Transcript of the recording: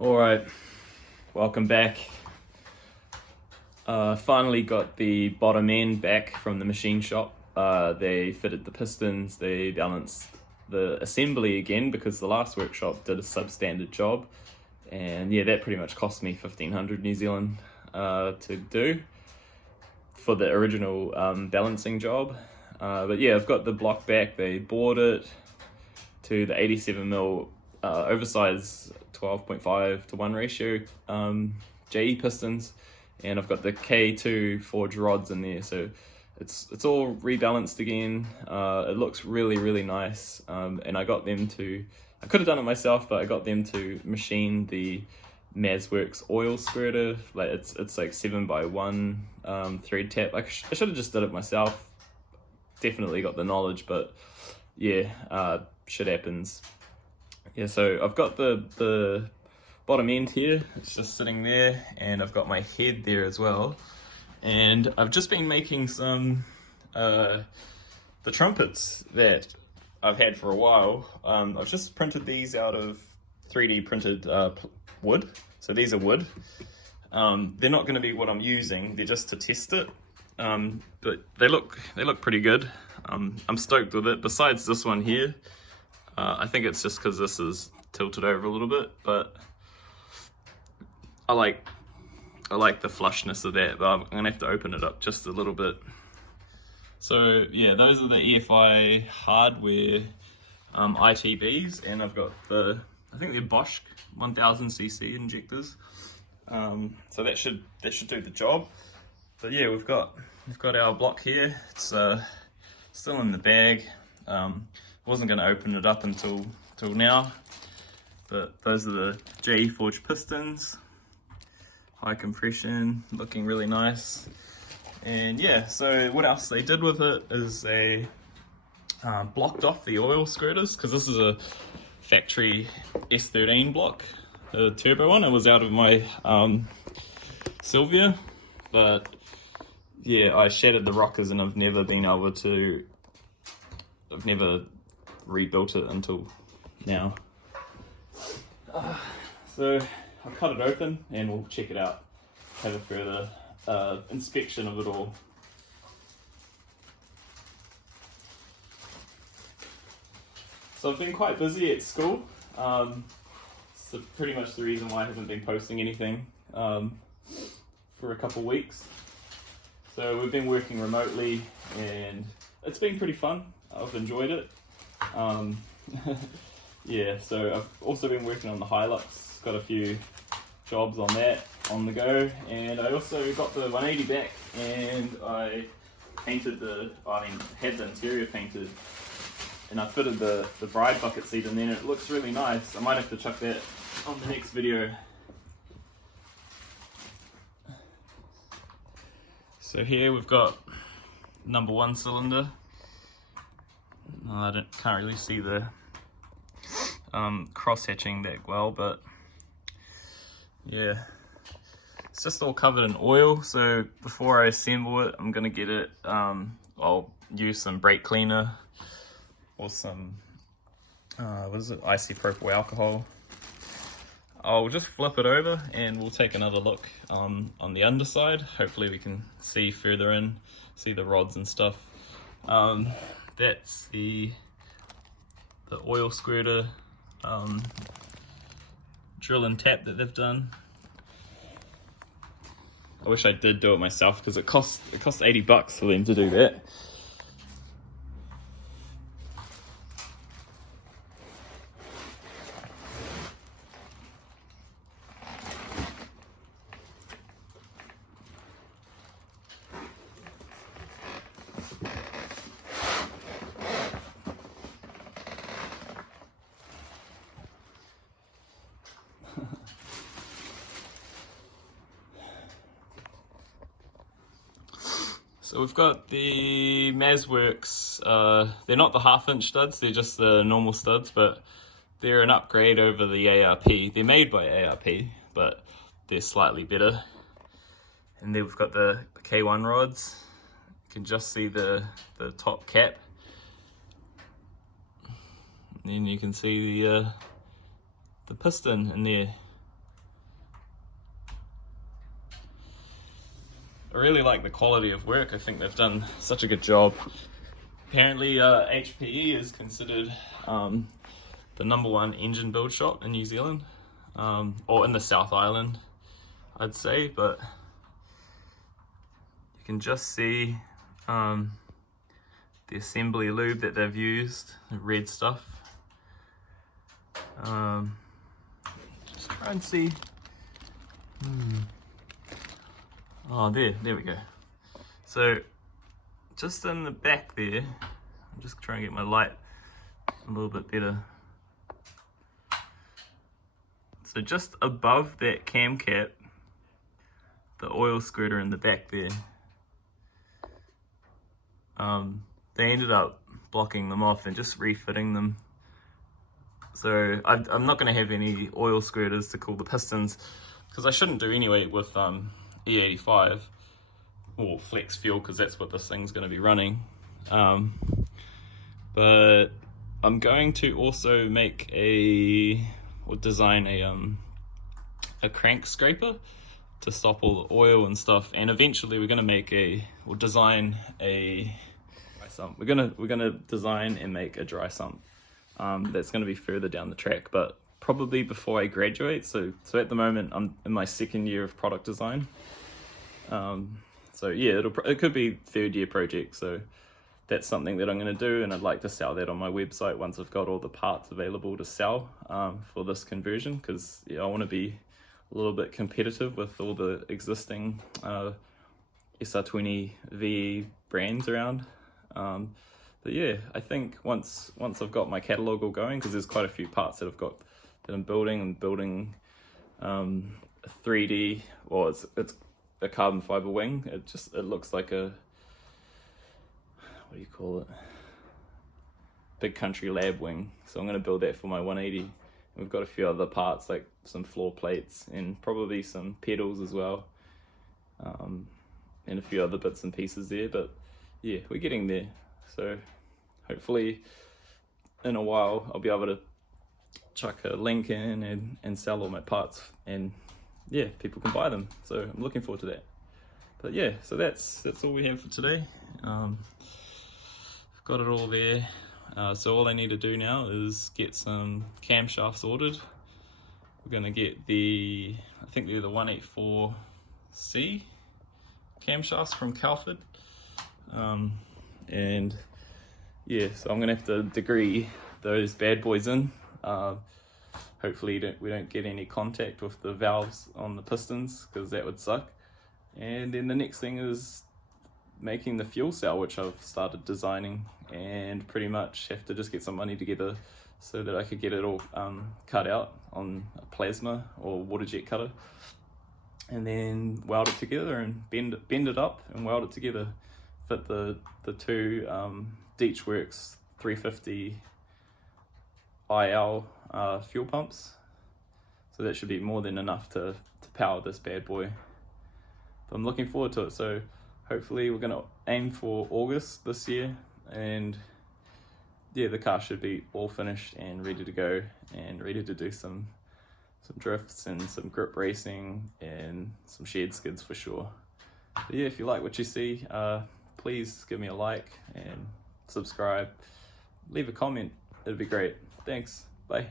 Alright, welcome back. Finally got the bottom end back from the machine shop. They fitted the pistons, they balanced the assembly again because the last workshop did a substandard job. And yeah, that pretty much cost me 1500 New Zealand to do for the original balancing job. But yeah, I've got the block back. They bored it to the 87mm oversized 12.5:1 ratio JE pistons, and I've got the K2 forged rods in there, so it's all rebalanced again. It looks really nice, and I got them to, I could have done it myself, but I got them to machine the Mazworx oil squirter. Like it's like 7x1 thread tap. I should have just did it myself. Definitely got the knowledge, but yeah, shit happens. Yeah, so I've got the bottom end here, it's just sitting there, and I've got my head there as well. And I've just been making some the trumpets that I've had for a while. I've just printed these out of 3D printed wood. So these are wood. They're not going to be what I'm using, they're just to test it. But they look pretty good. I'm stoked with it. Besides this one here, I think it's just because this is tilted over a little bit, but I like the flushness of that, but I'm gonna have to open it up just a little bit. So yeah, those are the EFI hardware ITBs, and I've got I think they're Bosch 1000cc injectors. So that should do the job. But yeah, we've got our block here. It's still in the bag. Wasn't going to open it up until now, but those are the JE forged pistons, high compression, looking really nice. And yeah, so what else they did with it is they blocked off the oil squirters, because this is a factory S13 block, the turbo one. It was out of my Sylvia, but yeah, I shattered the rockers and I've never rebuilt it until now. So I'll cut it open and we'll check it out, have a further inspection of it all. So I've been quite busy at school, so pretty much the reason why I haven't been posting anything for a couple weeks. So we've been working remotely and it's been pretty fun. I've enjoyed it. Yeah, so I've also been working on the Hilux, got a few jobs on that on the go, and I also got the 180 back, and I painted had the interior painted, and I fitted the bride bucket seat in there, and it looks really nice. I might have to chuck that on the next video. So here we've got number 1 cylinder. I can't really see the cross hatching that well, but yeah, it's just all covered in oil. So before I assemble it, I'm gonna get it, I'll use some brake cleaner or some isopropyl alcohol. I'll just flip it over and we'll take another look on the underside. Hopefully we can see further in, see the rods and stuff. That's the oil squirter drill and tap that they've done. I wish I did do it myself because it costs $80 for them to do that. So we've got the Mazworx, they're not the 1/2-inch studs, they're just the normal studs, but they're an upgrade over the ARP. They're made by ARP, but they're slightly better. And then we've got the K1 rods. You can just see the top cap. And then you can see the piston in there. I really like the quality of work. I think they've done such a good job. Apparently HPE is considered the #1 engine build shop in New Zealand, or in the South Island, I'd say, but you can just see the assembly lube that they've used, the red stuff. Just try and see. Oh, there we go. So just in the back there, I'm just trying to get my light a little bit better. So just above that cam cap, the oil squirter in the back there, they ended up blocking them off and just refitting them. So I'm not going to have any oil squirters to cool the pistons, because I shouldn't do anyway with E85 or flex fuel, because that's what this thing's going to be running. But I'm going to also make design a crank scraper to stop all the oil and stuff, and eventually we're going to design a dry sump. We're gonna design and make a dry sump. That's going to be further down the track, but probably before I graduate. So at the moment I'm in my 2nd year of product design. So yeah, it could be 3rd year project. So that's something that I'm going to do, and I'd like to sell that on my website once I've got all the parts available to sell for this conversion, because yeah, I want to be a little bit competitive with all the existing SR20 VE brands around. But yeah, I think once I've got my catalogue all going, because there's quite a few parts that I'm building a 3D, or it's a carbon fiber wing. It looks like a, what do you call it, big country lab wing. So I'm going to build that for my 180. And we've got a few other parts, like some floor plates and probably some pedals as well, and a few other bits and pieces there. But yeah, we're getting there. So hopefully in a while I'll be able to chuck a link in and sell all my parts, and yeah, people can buy them. So I'm looking forward to that. But yeah, so that's all we have for today. Got it all there. So all I need to do now is get some camshafts ordered. We're gonna get I think they're the 184C camshafts from Calford. And yeah, so I'm gonna have to degree those bad boys in. Hopefully we don't get any contact with the valves on the pistons, because that would suck. And then the next thing is making the fuel cell, which I've started designing, and pretty much have to just get some money together so that I could get it all cut out on a plasma or water jet cutter, and then weld it together and bend it up and weld it together. Fit the two Mazworx 350 IL fuel pumps. So that should be more than enough to power this bad boy. But I'm looking forward to it. So hopefully we're gonna aim for August this year, and yeah, the car should be all finished and ready to go, and ready to do some drifts and some grip racing and some shared skids for sure. But yeah, if you like what you see, please give me a like and subscribe, leave a comment, it'd be great. Thanks, bye.